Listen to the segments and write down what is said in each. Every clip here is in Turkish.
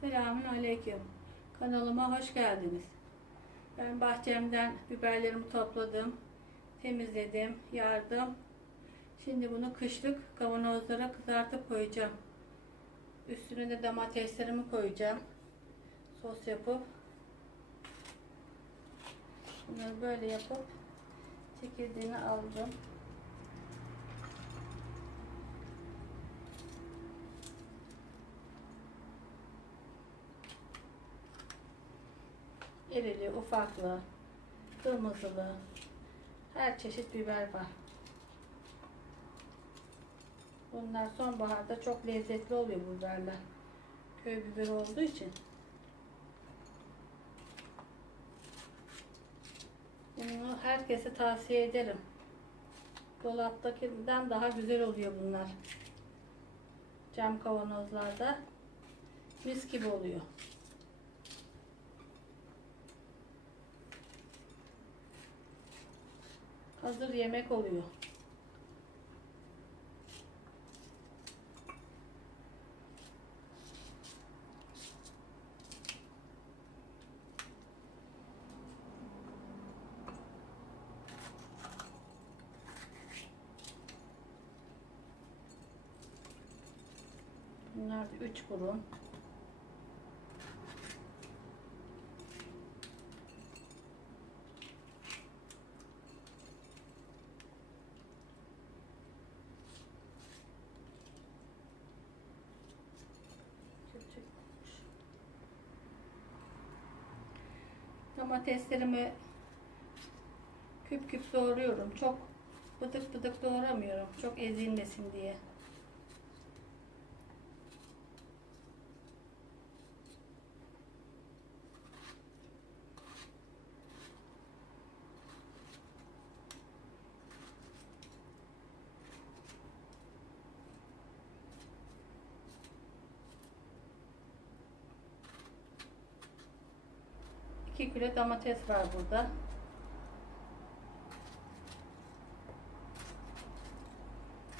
Selamun Aleyküm. Kanalıma hoş geldiniz. Ben bahçemden biberlerimi topladım, temizledim, yardım. Şimdi bunu kışlık kavanozlara kızartıp koyacağım. Üstüne de domateslerimi koyacağım. Sos yapıp bunları böyle yapıp çekirdeğini aldım. İrili, ufaklı, kırmızılı, her çeşit biber var. Bunlar sonbaharda çok lezzetli oluyor biberler. Köy biberi olduğu için. Bunu herkese tavsiye ederim. Dolaptakinden daha güzel oluyor bunlar. Cam kavanozlarda mis gibi oluyor. Hazır yemek oluyor. Bunlar da üç burun. Domateslerimi küp küp doğruyorum. Çok bıdık bıdık doğramıyorum. Çok ezilmesin diye. Domates var burada.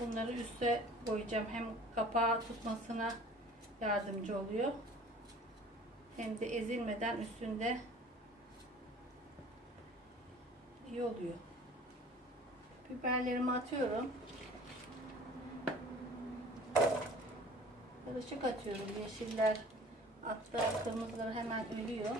Bunları üste koyacağım. Hem kapağı tutmasına yardımcı oluyor. Hem de ezilmeden üstünde iyi oluyor. Biberlerimi atıyorum. Karışık atıyorum. Yeşiller hatta kırmızıları hemen ölüyor.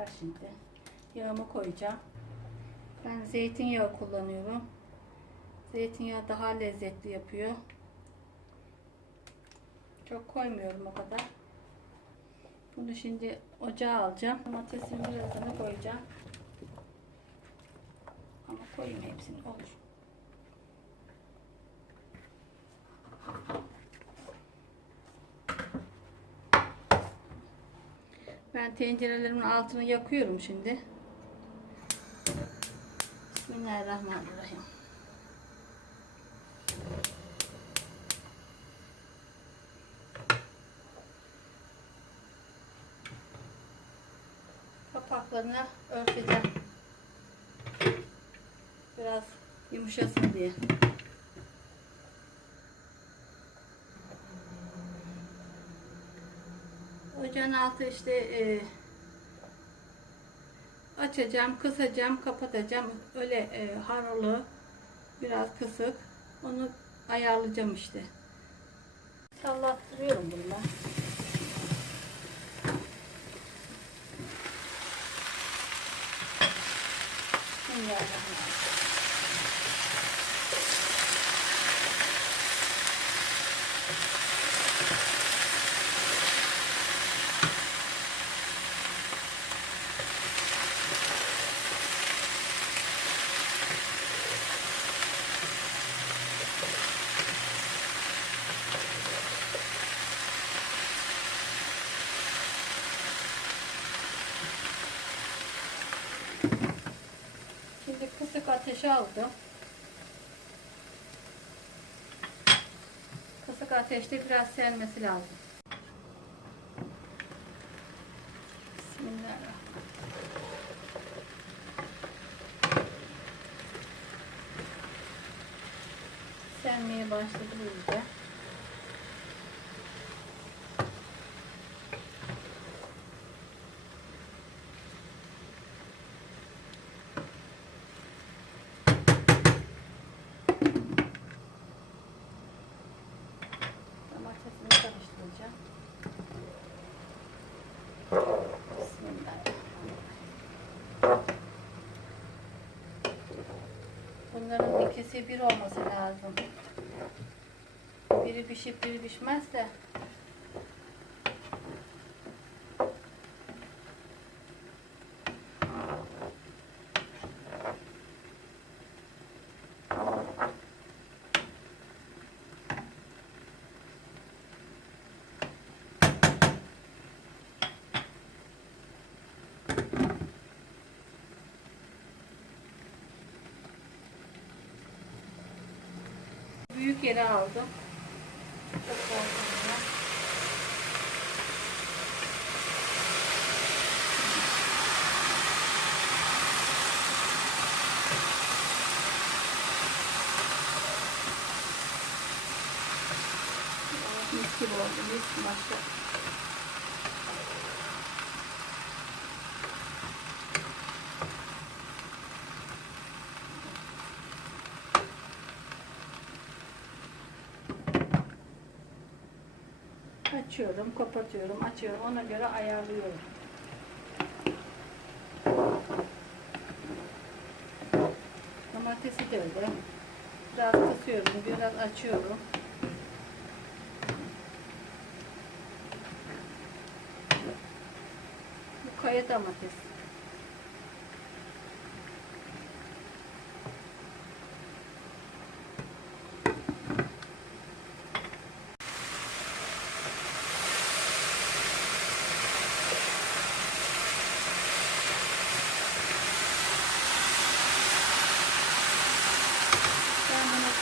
Yeter şimdi. Yağımı koyacağım. Ben zeytinyağı kullanıyorum. Zeytinyağı daha lezzetli yapıyor. Çok koymuyorum o kadar. Bunu şimdi ocağa alacağım. Domatesin birazını koyacağım. Ama koyayım hepsini olur. Ben tencerelerimin altını yakıyorum şimdi. Bismillahirrahmanirrahim. Kapaklarını örteceğim. Biraz yumuşasın diye. Ocağın altı işte e, açacağım, kısacağım, kapatacağım. Öyle e, harlı, biraz kısık. Onu ayarlayacağım işte. Sallattırıyorum bunu ben. Bismillahirrahmanirrahim. Boşaldı. Kısık ateşte biraz sermesi lazım. Domatesini karıştıracağım. Bunların ikisi bir olması lazım. Biri pişip biri pişmezse büyük yere aldım. Çok fazla. Mis gibi. Açıyorum, kapatıyorum, açıyorum. Ona göre ayarlıyorum. Domatesi de öyle. Biraz kısıyorum, biraz açıyorum. Bu kaya domates.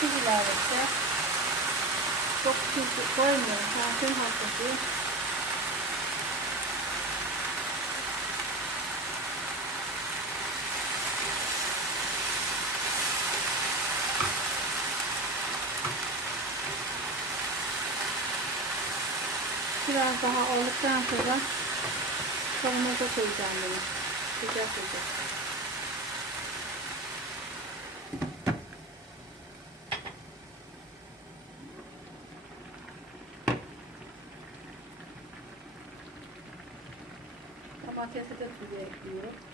Ben buna tuz ilave edeceğim. Çok tuz koymuyorum. Zaten hafif. Biraz daha olduktan sonra kavanoza koyacağım bunu. Sıcak sıcak. Domatesi de tuzu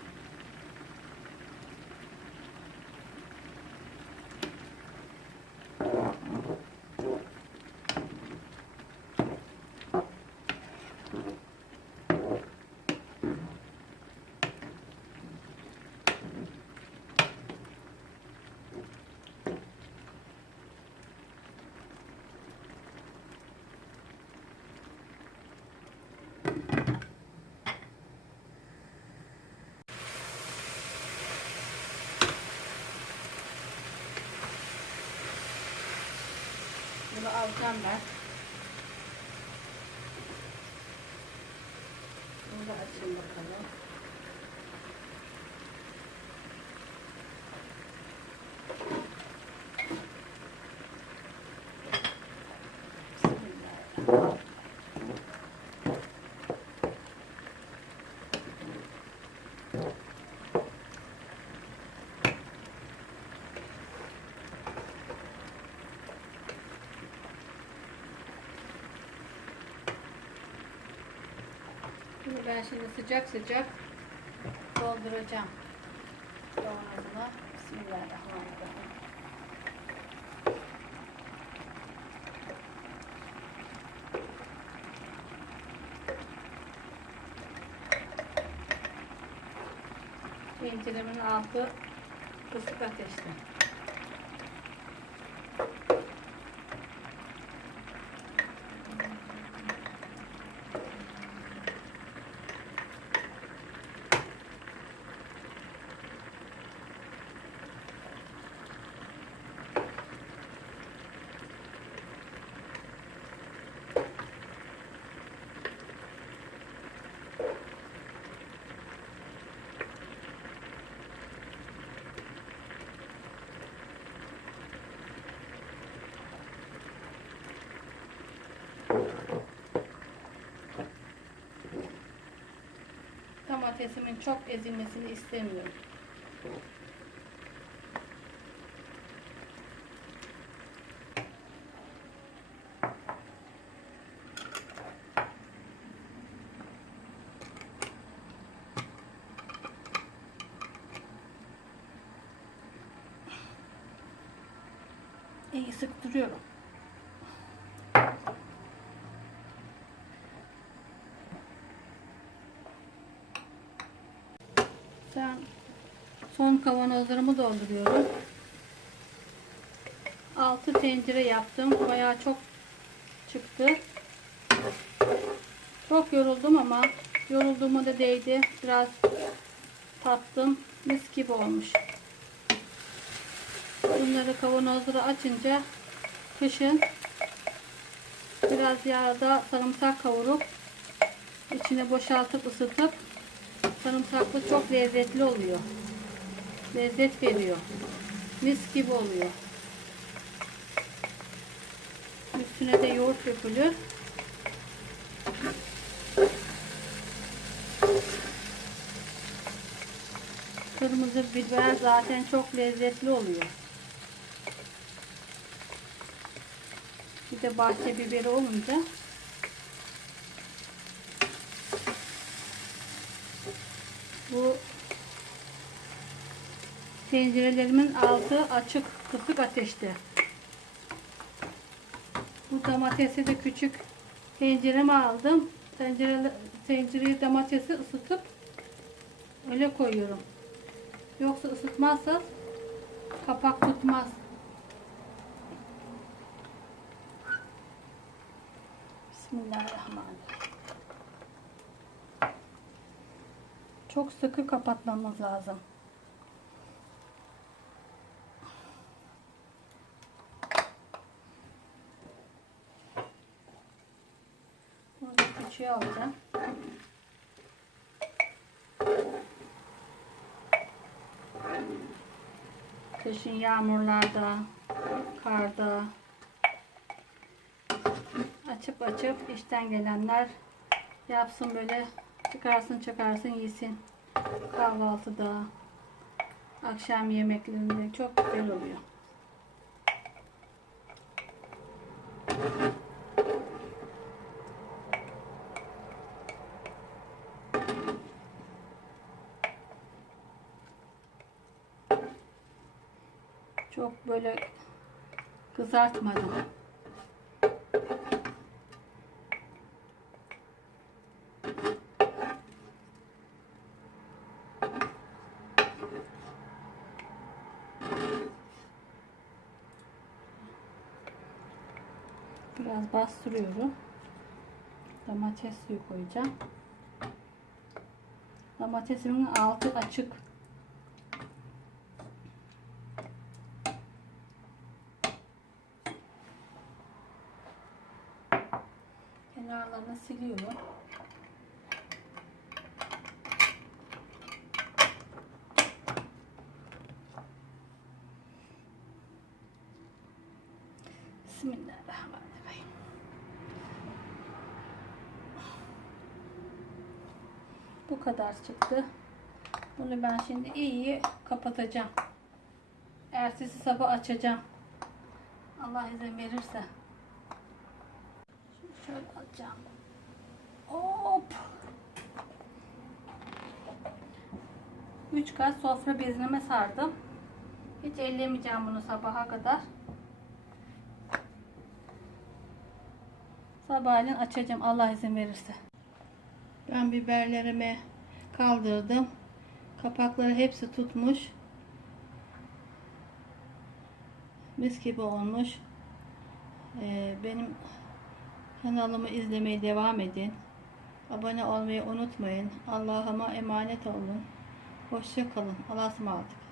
ekliyorum. Bunu ben şimdi sıcak sıcak dolduracağım. Kavanozuna. Bismillahirrahmanirrahim. Tenceremin altı kısık ateşte. Domatesimin çok ezilmesini istemiyorum. İyi sıktırıyorum. Sen son kavanozlarımı dolduruyorum. 6 tencere yaptım. Bayağı çok çıktı. Çok yoruldum ama yorulduğuma da değdi. Biraz tattım. Mis gibi olmuş. Bunları kavanozları açınca kışın biraz yağda sarımsak kavurup içine boşaltıp ısıtıp sarımsaklı çok lezzetli oluyor. Lezzet veriyor. Mis gibi oluyor. Üstüne de yoğurt dökülür. Kırmızı biber zaten çok lezzetli oluyor. Bir de bahçe biberi olunca bu tencerelerimin altı açık kısık ateşte. Bu domatesi de küçük tencereme aldım. Tencere, tencereyi domatesi ısıtıp öyle koyuyorum. Yoksa ısıtmazsa kapak tutmaz. Bismillahirrahmanirrahim. Çok sıkı kapatmamız lazım. Bunu küçüğe alacağım. Kışın yağmurlarda, karda açıp açıp işten gelenler yapsın böyle çıkarsın çıkarsın yesin. Kahvaltıda, akşam yemeklerinde çok güzel oluyor. Çok böyle kızartmadım. Biraz bastırıyorum. Domates suyu koyacağım. Domatesimin altı açık. Kenarlarını siliyorum. Bismillahirrahmanirrahim. Bu kadar çıktı. Bunu ben şimdi iyi kapatacağım. Ertesi sabah açacağım. Allah izin verirse. Şimdi şöyle alacağım. Hop. 3 kat sofra bezleme sardım. Hiç ellemeyeceğim bunu sabaha kadar. Sabahleyin açacağım Allah izin verirse. Ben biberlerimi kaldırdım. Kapakları hepsi tutmuş. Mis gibi olmuş. Ee, benim kanalımı izlemeye devam edin. Abone olmayı unutmayın. Allah'ıma emanet olun. Hoşça kalın. Allah'a ısmarladık.